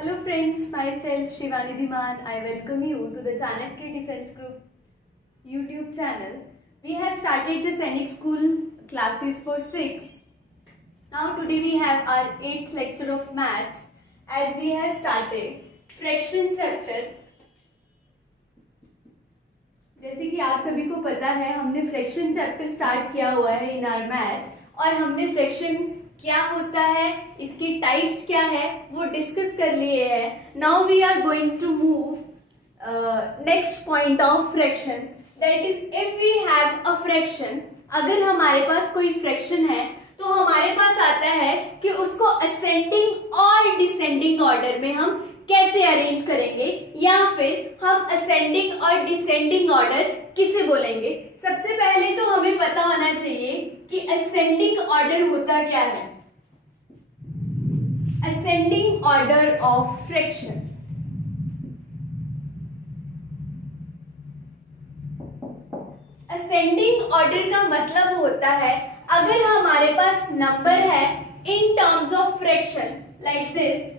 Hello friends, myself Shivani Dhiman. I welcome you to the Chanakya Defense Group YouTube channel. We have started the Sainik School classes for 6. Now today we have our 8th lecture of maths as we have started fraction chapter. जैसे कि आप सभी को पता है हमने fraction chapter start किया हुआ है इन आवर मैथ्स और हमने फ्रैक्शन क्या होता है, इसके टाइप्स क्या है वो डिस्कस कर लिए हैं. Now we are going to move next point of fraction, that is if we have a fraction. अगर हमारे पास कोई फ्रैक्शन है तो हमारे पास आता है कि उसको असेंडिंग और डिसेंडिंग ऑर्डर में हम कैसे अरेंज करेंगे या फिर हम असेंडिंग और डिसेंडिंग ऑर्डर किसे बोलेंगे. सबसे पहले तो हमें पता होना चाहिए कि असेंडिंग ऑर्डर होता क्या है. Ascending order of fraction. Ascending order का मतलब होता है अगर हमारे पास नंबर है in terms of fraction like this,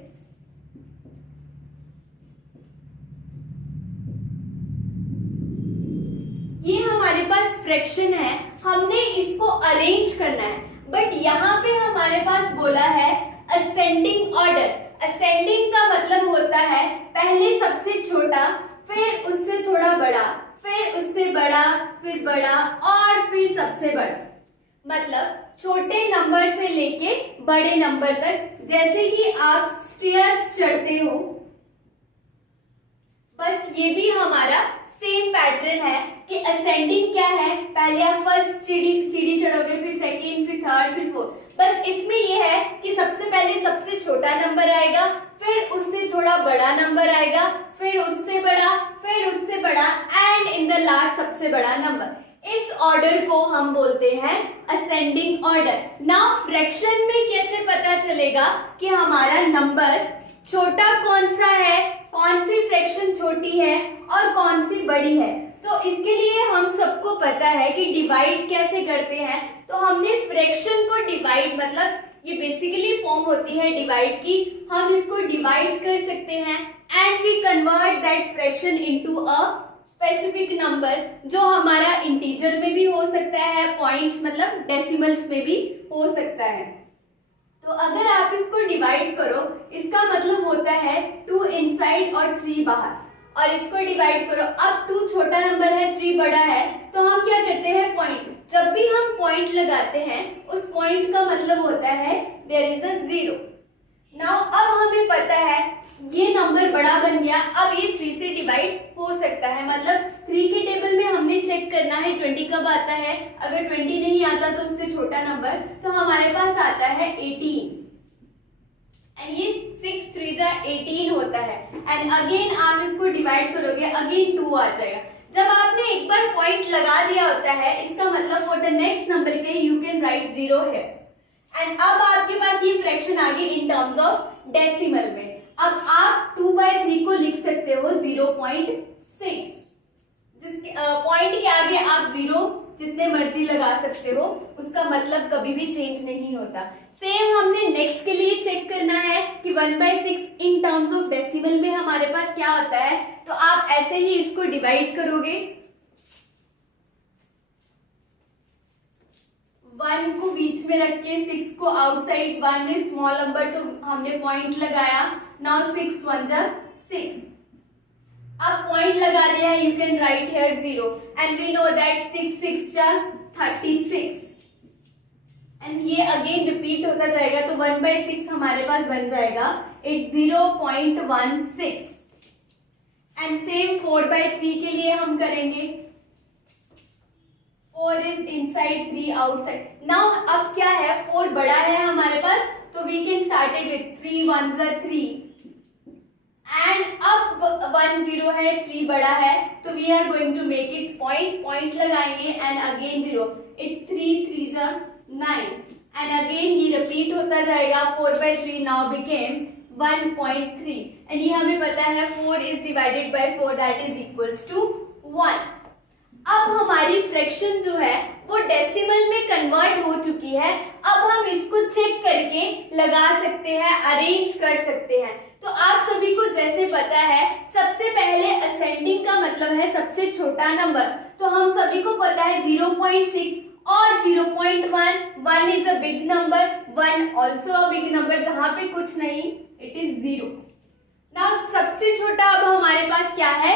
ये हमारे पास फ्रैक्शन है, हमने इसको अरेंज करना है. बट यहाँ पे हमारे पास बोला है असेंडिंग ऑर्डर. असेंडिंग का मतलब होता है पहले सबसे छोटा, फिर उससे थोड़ा बड़ा, फिर उससे बड़ा, फिर बड़ा और फिर सबसे बड़ा. मतलब छोटे नंबर से लेके बड़े नंबर तक. जैसे कि आप स्टेयर्स चढ़ते हो, बस ये भी हमारा सेम पैटर्न है कि असेंडिंग क्या है, पहले आप फर्स्ट सीढ़ी चढ़ोगे, फिर सेकंड, फिर थर्ड, फिर फोर्थ. बस इसमें ये है कि सबसे पहले सबसे छोटा नंबर आएगा, फिर उससे थोड़ा बड़ा नंबर आएगा, फिर उससे बड़ा, फिर उससे बड़ा एंड इन द लास्ट सबसे बड़ा नंबर. इस ऑर्डर को हम बोलते हैं असेंडिंग ऑर्डर. नाउ फ्रैक्शन में कैसे पता चलेगा कि हमारा नंबर छोटा कौन सा है, कौन सी फ्रैक्शन छोटी है और कौन सी बड़ी है. तो इसके लिए हम सबको पता है कि डिवाइड कैसे करते हैं. तो हमने फ्रैक्शन को डिवाइड, मतलब ये बेसिकली फॉर्म होती है डिवाइड की, हम इसको डिवाइड कर सकते हैं and we convert that fraction into a specific number, जो हमारा इंटीजर में भी हो सकता है, पॉइंट्स मतलब डेसिमल्स में भी हो सकता है. तो अगर आप इसको डिवाइड करो, इसका मतलब होता है 2 इनसाइड और 3 बाहर. और इसको डिवाइड करो, अब 2 छोटा नंबर है, 3 बड़ा है, तो हम क्या करते हैं पॉइंट. जब भी हम पॉइंट लगाते हैं उस पॉइंट का मतलब होता है देयर इज अ 0. नाउ अब हमें पता है ये नंबर बड़ा बन गया, अब ये 3 से डिवाइड हो सकता है. मतलब 3 के टेबल में हमने चेक करना है 20 कब आता है. अगर 20 नहीं आता तो उससे छोटा नंबर, तो हमारे पास आता है 18 एंड ये 6 3 जा 18 होता है. एंड अगेन आप इसको डिवाइड करोगे, अगेन 2 आ जाएगा. जब आपने एक बार पॉइंट लगा दिया होता है, इसका मतलब फॉर द नेक्स्ट नंबर के यू कैन राइट 0 है. एंड अब आपके पास ये फ्रैक्शन आ गई इन टर्म्स ऑफ डेसिमल में. अब आप 2/3 को लिख सकते हो 0.6. जिसके पॉइंट के आगे आप 0 जितने मर्जी लगा सकते हो, उसका मतलब कभी भी चेंज नहीं होता. सेम हमने नेक्स्ट के लिए चेक करना है कि 1/6 इन टर्म्स ऑफ डेसिमल में हमारे पास क्या होता है. तो आप ऐसे ही इसको डिवाइड करोगे, 1 को बीच में रख के 6 को आउटसाइड, 1 इज स्मॉल नंबर तो हमने पॉइंट लगाया. नाउ 6 1 जा 6. अब पॉइंट लगा दिया है, you can write here 0 and we know that 6 6 जा 36 एंड ये अगेन रिपीट होता जाएगा. तो 1/6 हमारे पास बन जाएगा 0.16. एंड सेम 4/3 के लिए हम करेंगे. 4 इज इनसाइड, 3 आउटसाइड. नाउ अब क्या है, 4 बड़ा है हमारे पास, तो वी कैन स्टार्टेड विथ 3 1 जा 3 एंड अब 1 0 है, 3 बड़ा है, तो we are going to make it point लगाएंगे एंड अगेन 0. इट्स 3 3 जा 9 एंड अगेन ये रिपीट होता जाएगा. 4/3 नाउ बिकेम 1.3 एंड ये हमें पता है 4 is divided by 4 that is equals to 1. अब हमारी फ्रैक्शन जो है वो डेसिमल में कन्वर्ट हो चुकी है। अब हम इसको चेक करके लगा सकते हैं, अरेंज कर सकते हैं। तो आप सभी को जैसे पता है, सबसे पहले असेंडिंग का मतलब है सबसे छोटा नंबर। तो हम सभी को पता है 0.6 और 0.1, 1 is a big number, 1 also a big number, जहां पे कुछ नहीं, इट इज 0। नाउ सबसे छोटा अब हमारे पास क्या है,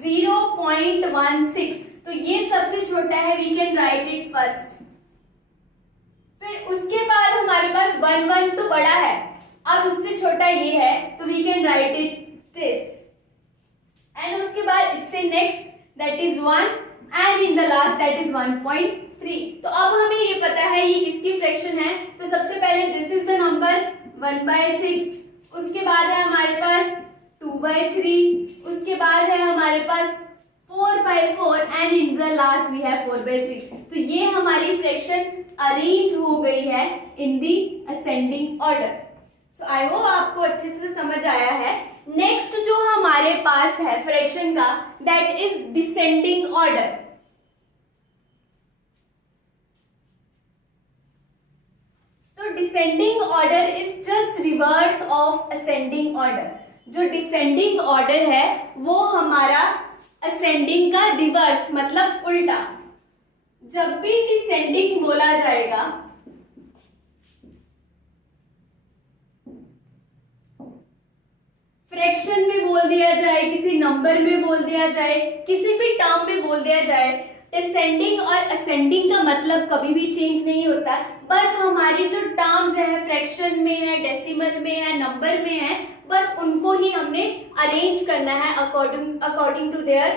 0.16। तो ये सबसे छोटा है, we can write it first. फिर उसके बाद हमारे पास 1 तो बड़ा है, अब उससे छोटा ये है, तो we can write it this. And उसके बाद इससे next that is 1 and in the last that is 1.3। तो अब हमें ये पता है ये किसकी फ्रैक्शन है। तो सबसे पहले दिस इज द नंबर 1/6, उसके बाद है हमारे पास 2/3, उसके बाद है हमारे पास 4/4 and in the last we have 4/3। तो ये हमारी फ्रैक्शन अरेंज हो गई है in the ascending order. So I hope आपको अच्छे से समझ आया है। नेक्स्ट जो हमारे पास है फ्रैक्शन का, दैट इज डिसेंडिंग ऑर्डर। तो descending order is just reverse of ascending order. जो डिसेंडिंग ऑर्डर है वो हमारा असेंडिंग का रिवर्स मतलब उल्टा। जब भी डिसेंडिंग बोला जाएगा, फ्रैक्शन में बोल दिया जाए, किसी नंबर में बोल दिया जाए, किसी भी टर्म में बोल दिया जाए, डिसेंडिंग और असेंडिंग का मतलब कभी भी चेंज नहीं होता। बस हमारी जो टर्म्स है, फ्रैक्शन में है, डेसिमल में है, नंबर में है, बस उनको ही हमने अरेंज करना है according to their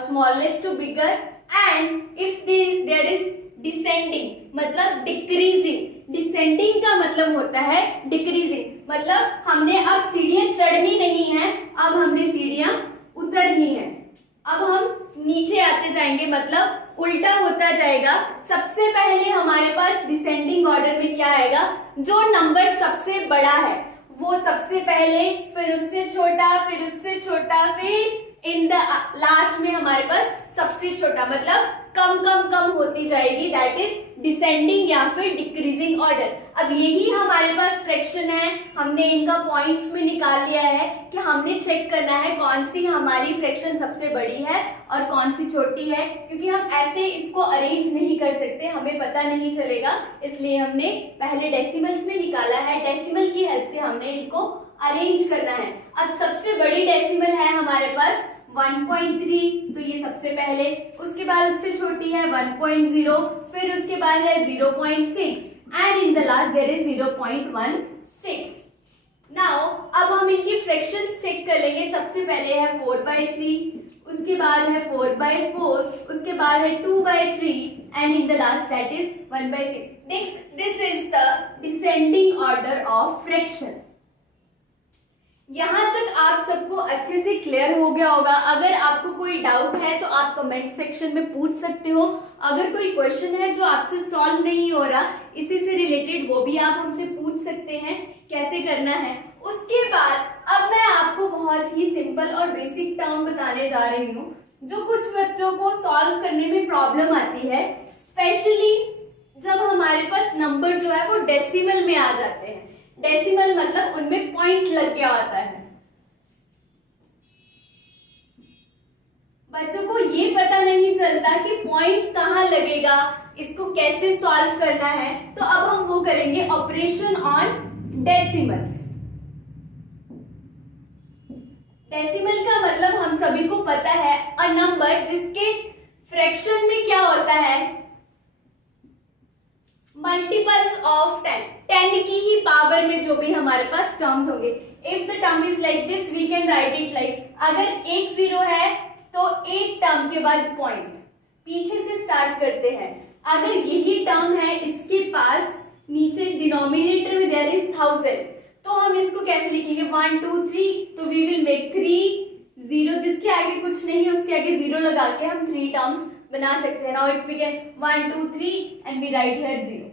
smallest to bigger. And if there is descending मतलब डिक्रीजिंग, डिसेंडिंग का मतलब होता है डिक्रीजिंग, मतलब हमने अब सीढ़ियां चढ़नी नहीं है, अब हमने सीढ़ियां उतरनी है। अब हम नीचे आते जाएंगे, मतलब उल्टा होता जाएगा। सबसे पहले हमारे पास डिसेंडिंग ऑर्डर में क्या आएगा, जो नंबर सबसे बड़ा है वो सबसे पहले, फिर उससे छोटा, फिर उससे छोटा, फिर इन द लास्ट में हमारे पास सबसे छोटा, मतलब कम कम कम होती जाएगी। दैट इज डिसेंडिंग या फिर डिक्रीजिंग ऑर्डर। अब यही हमारे पास फ्रैक्शन है, हमने इनका पॉइंट्स में निकाल लिया है कि हमने चेक करना है कौन सी हमारी फ्रैक्शन सबसे बड़ी है और कौन सी छोटी है, क्योंकि हम ऐसे इसको अरेंज नहीं कर सकते, हमें पता नहीं चलेगा, इसलिए हमने पहले डेसिमल्स में निकाला है, डेसिमल की हेल्प से हमने इनको अरेंज करना है। अब सबसे बड़ी डेसिमल है हमारे पास 1.3, तो ये सबसे पहले, उसके बाद उससे छोटी है 1.0, फिर उसके बाद है 0.6 and in the last there is 0.16। Now अब हम इनकी फ्रैक्शंस चेक कर लेंगे। सबसे पहले है 4/3, उसके बाद है 4/4, उसके बाद है 2/3 and in the last that is 1/6। This is the descending order of fraction. यहाँ तक आप सबको अच्छे से क्लियर हो गया होगा। अगर आपको कोई डाउट है तो आप कमेंट सेक्शन में पूछ सकते हो। अगर कोई क्वेश्चन है जो आपसे सॉल्व नहीं हो रहा, इसी से रिलेटेड, वो भी आप हमसे पूछ सकते हैं कैसे करना है। उसके बाद अब मैं आपको बहुत ही सिंपल और बेसिक टर्म बताने जा रही हूँ, जो कुछ बच्चों को सॉल्व करने में प्रॉब्लम आती है, स्पेशली जब हमारे पास नंबर जो है वो डेसिमल में आ जाते हैं। डेसिमल मतलब उनमें पॉइंट लग गया होता है। बच्चों को ये पता नहीं चलता कि पॉइंट कहाँ लगेगा, इसको कैसे सॉल्व करना है। तो अब हम वो करेंगे ऑपरेशन ऑन डेसिमल्स। डेसिमल का मतलब हम सभी को पता है, अ नंबर जिसके फ्रैक्शन में क्या होता है, मल्टीपल्स ऑफ 10 की ही पावर में जो भी हमारे पास टर्म्स होंगे। If the term is like this we can write it like, अगर एक जीरो है तो एक टर्म के बाद पॉइंट, पीछे से स्टार्ट करते हैं। अगर यही टर्म है, इसके पास नीचे डिनोमिनेटर में देयर इज 1000, तो हम इसको कैसे लिखेंगे, 1 2 3, तो वी विल मेक 3 0, जिसके आगे कुछ नहीं है उसके आगे 0 लगा के हम 3 टर्म्स बना सकते हैं। Now it's begin 1 2 3 and we write here 0।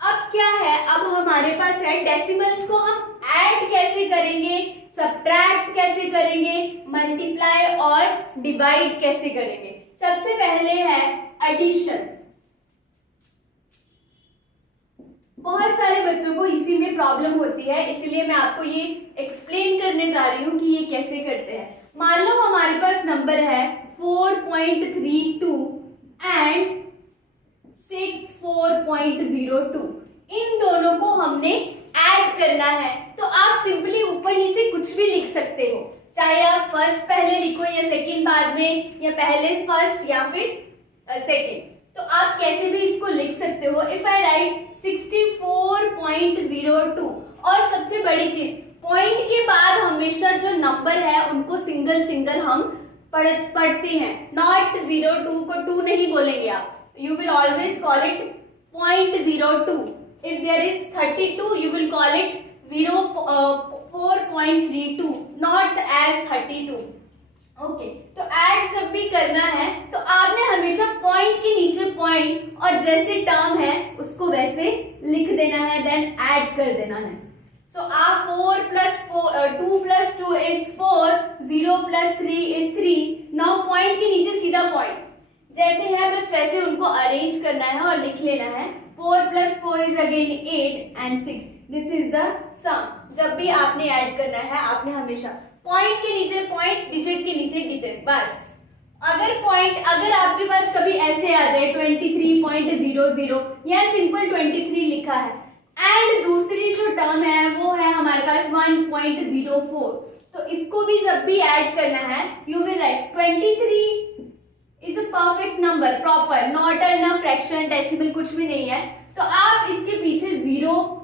अब क्या है, अब हमारे पास है डेसिमल्स को हम ऐड कैसे करेंगे, सब्ट्रैक्ट कैसे करेंगे, मल्टीप्लाई और डिवाइड कैसे करेंगे। सबसे पहले है एडिशन। बहुत सारे बच्चों को इसी में प्रॉब्लम होती है, इसीलिए मैं आपको ये एक्सप्लेन करने जा रही हूँ कि ये कैसे करते हैं। मान लो हमारे पास नंबर है 4.32 एंड 64.02, इन दोनों को हमने ऐड करना है। तो आप सिंपली ऊपर नीचे कुछ भी लिख सकते हो, चाहे आप फर्स्ट पहले लिखो या सेकंड बाद में, या पहले फर्स्ट या फिर सेकंड, तो आप कैसे भी इसको लिख सकते हो। इफ आई राइट 64.02, और सबसे बड़ी चीज, पॉइंट के बाद हमेशा जो नंबर है उनको सिंगल सिंगल हम पढ़ते हैं, नॉट 02 को 2 नहीं बोलेंगे आप, you will always call it 0.02. If there is 32, you will call it 4.32, not as 32. Okay, तो ऐड जब भी करना है तो आपने हमेशा पॉइंट के नीचे पॉइंट और जैसे टर्म है उसको वैसे लिख देना है, देन ऐड कर देना है। So आप 4 plus 2 plus 2 is 4, 0 plus 3 is 3. Now point के नीचे सीधा पॉइंट जैसे है बस वैसे उनको अरेंज करना है और लिख लेना है। 4 plus 4 is again 8 and 6. This is the sum. जब भी आपने ऐड करना है आपने हमेशा पॉइंट के नीचे पॉइंट, डिजिट के नीचे डिजिट, बस। अगर आपके पास कभी ऐसे आ जाए 23.00 या सिंपल 23 लिखा है एंड दूसरी जो टर्म है वो है हमारे पास 1.04, तो इसको भी जब भी ऐड करना है you will write 23 is a perfect number, proper, not a fraction, decimal कुछ भी नहीं है। तो आप इसके पीछे जीरो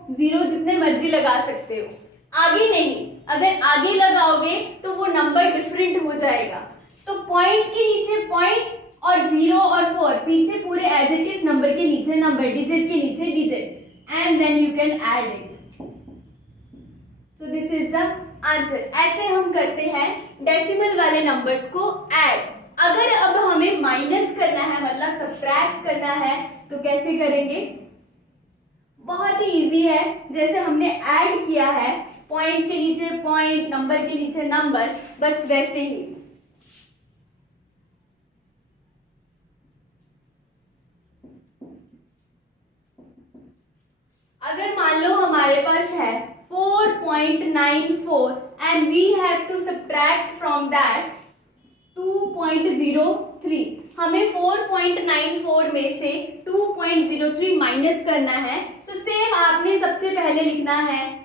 जितने मर्जी लगा सकते हो, आगे नहीं। अगर आगे लगाओगे तो वो नंबर डिफरेंट हो जाएगा। तो पॉइंट के नीचे पॉइंट और 0 और 4 पीछे पूरे एज इट इज, नंबर के नीचे नंबर, डिजिट के नीचे digit, and then you can add it. So this is the answer. ऐसे हम करते हैं डेसिमल वाले नंबर्स को ऐड। अगर अब हमें माइनस करना है, मतलब सब्ट्रैक्ट करना है, तो कैसे करेंगे? बहुत ही इजी है। जैसे हमने ऐड किया है पॉइंट के नीचे पॉइंट, नंबर के नीचे नंबर, बस वैसे ही। अगर मान लो हमारे पास है 4.94 and we have to subtract from that 2.03, हमें 4.94 में से 2.03 माइनस करना है। तो सेम आपने सबसे पहले लिखना है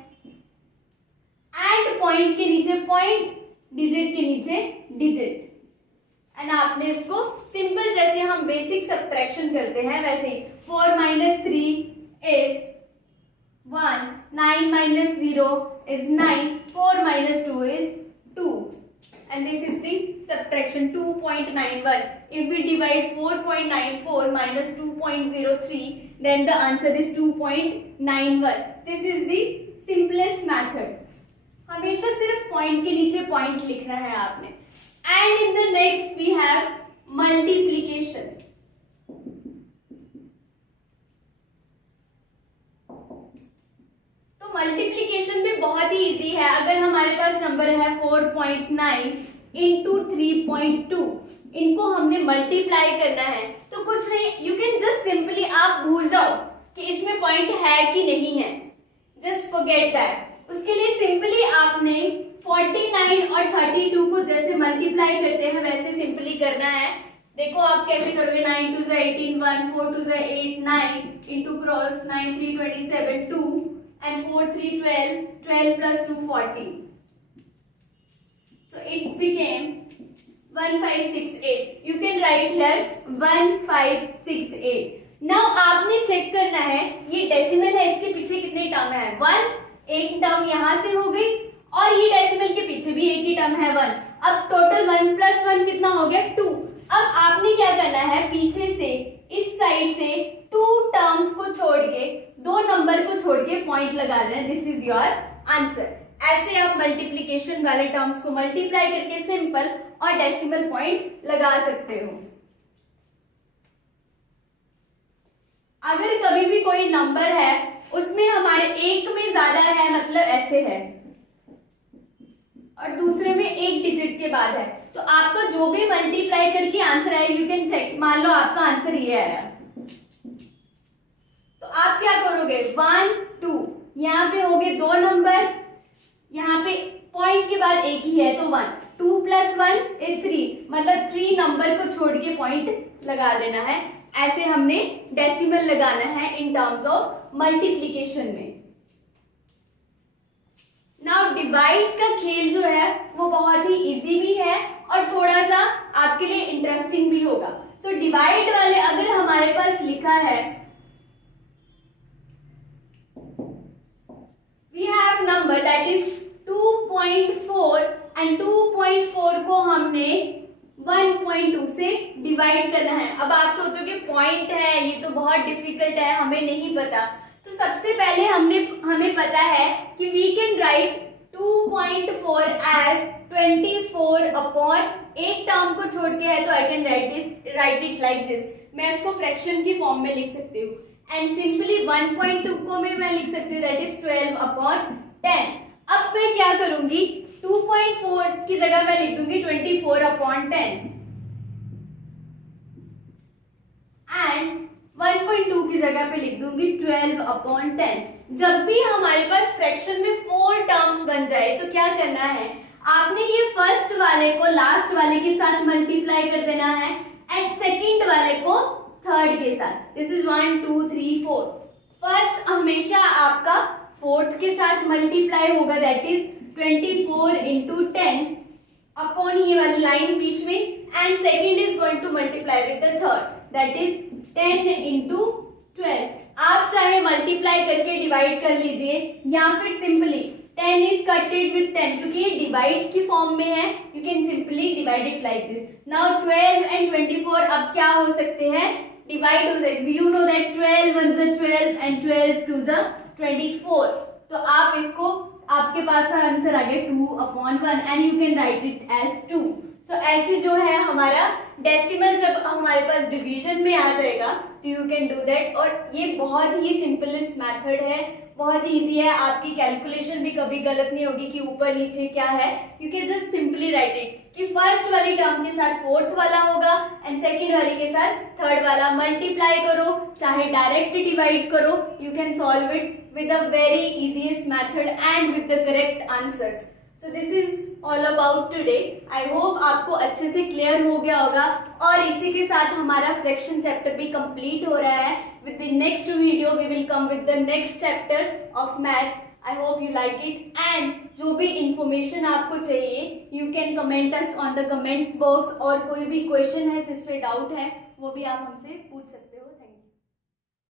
एंड पॉइंट के नीचे पॉइंट, डिजिट के नीचे डिजिट, एंड आपने इसको सिंपल जैसे हम बेसिक सब्ट्रैक्शन करते हैं वैसे ही। 4 minus 3 is 1, 9 minus 0 is 9, 4 minus 2 is 2. And this is the subtraction 2.91. If we divide 4.94 minus 2.03, then the answer is 2.91. This is the simplest method. हमेशा सिर्फ पॉइंट के नीचे पॉइंट लिखना है आपने। And in the next we have multiplication. Multiplication भी बहुत ही easy है। अगर हमारे पास नंबर है 4.9 इंटू 3.2, इनको हमने मल्टीप्लाई करना है तो कुछ नहीं, यू कैन जस्ट सिंपली, आप भूल जाओ कि इसमें पॉइंट है कि नहीं है, जस्ट फॉरगेट दैट। उसके लिए सिंपली आपने 49 और 32 को जैसे मल्टीप्लाई करते हैं वैसे सिंपली करना है। देखो आप कैसे करोगे, 9 2 18, 1 4 2 8, 9 into cross 9 3 27, 2 and 4 3 12, 12 plus 2 40. So it's became 1568. You can write here 1568. Now आपने चेक करना है ये डेसिमल है, इसके पीछे कितने टर्म है? 1, एक टर्म यहाँ से हो गई और ये डेसिमल के पीछे भी एक ही टर्म है 1। अब टोटल 1 plus 1 कितना हो गया? 2। अब आपने क्या करना है, पीछे से इस साइड से 2 टर्म्स को छोड़ के, 2 नंबर को छोड़ के पॉइंट लगा देना। This is your answer. ऐसे आप मल्टीप्लिकेशन वाले टर्म्स को मल्टीप्लाई करके सिंपल और डेसिमल पॉइंट लगा सकते हो। अगर कभी भी कोई नंबर है उसमें हमारे एक में ज्यादा है, मतलब ऐसे है, और दूसरे में एक डिजिट के बाद है। तो आपका जो भी मल्टीप्लाई करके आंसर आए, यू कैन चेक। मान लो आपका आंसर ये आया, तो आप क्या करोगे, 1 2, यहाँ पे हो गए 2 नंबर, यहाँ पे पॉइंट के बाद एक ही है तो 1, 2 + 1 = 3, मतलब 3 नंबर को छोड़ के पॉइंट लगा देना है। ऐसे हमने डेसिमल लगाना है इन टर्म्स ऑफ मल्टीप्लीकेशन में। नाउ डिवाइड का खेल जो है वो बहुत ही इजी भी है और थोड़ा सा आपके लिए इंटरेस्टिंग भी होगा। सो डिवाइड वाले अगर हमारे पास लिखा है, we have number that is 2.4 and 2.4 को हमने 1.2 से डिवाइड करना है। अब आप सोचोगे पॉइंट है, ये तो बहुत डिफिकल्ट है, हमें नहीं पता। तो सबसे पहले हमें पता है कि we can write 2.4 as 24 upon, एक टर्म को छोड़ के है तो I can write it like this. मैं इसको फ्रैक्शन की फॉर्म में लिख सकती हूँ। एंड सिंपली 1.2 को भी मैं लिख सकती हूँ, दैट इज 12 अपॉन 10। अब मैं क्या करूंगी, 2.4 की जगह मैं लिख दूंगी 24 अपॉन 10 एंड 1.2 की जगह पे लिख दूंगी 12 अपॉन 10। जब भी हमारे पास फ्रैक्शन में 4 टर्म्स बन जाए तो क्या करना है, आपने ये फर्स्ट वाले को लास्ट वाले के साथ मल्टीप्लाई कर देना है एंड सेकंड वाले को थर्ड के साथ। This is 1 2 3 4। फर्स्ट हमेशा आपका फोर्थ के साथ मल्टीप्लाई होगा, दैट इज 24 into 10 अपॉन ये वाली लाइन बीच में, and second is going to multiply with the third, that is 10 into 12। आप चाहे मल्टीप्लाई करके डिवाइड कर लीजिए या फिर सिंपली 10 is कटेड विद 10, क्योंकि ये डिवाइड की फॉर्म में है, you can simply divide it like this. Now 12 and 24 अब क्या हो सकते हैं, डिवाइड हो सकते। You know that 12 1 = 12 and 12 2 = 24। तो आप इसको, आपके पास आंसर आ गया 2 upon 1 and you can write it as 2। So ऐसे जो है हमारा डेसिमल जब हमारे पास डिवीजन में आ जाएगा तो यू कैन डू दैट। और ये बहुत ही सिंपलेस्ट मेथड है, बहुत ही इजी है, आपकी कैलकुलेशन भी कभी गलत नहीं होगी कि ऊपर नीचे क्या है। You can just simply write it कि फर्स्ट वाली टर्म के साथ फोर्थ वाला होगा एंड सेकंड वाली के साथ थर्ड वाला। मल्टीप्लाई करो चाहे डायरेक्ट डिवाइड करो, you can solve it with a very easiest method and with the correct answers. So this is all about today. I hope आपको अच्छे से क्लियर हो गया होगा और इसी के साथ हमारा फ्रैक्शन चैप्टर भी कंप्लीट हो रहा है। With the next video we will come with the next chapter of maths. I hope you like it and जो भी information आपको चाहिए you can comment us on the comment box, और कोई भी question है जिस पे डाउट है वो भी आप हमसे पूछ सकते हैं।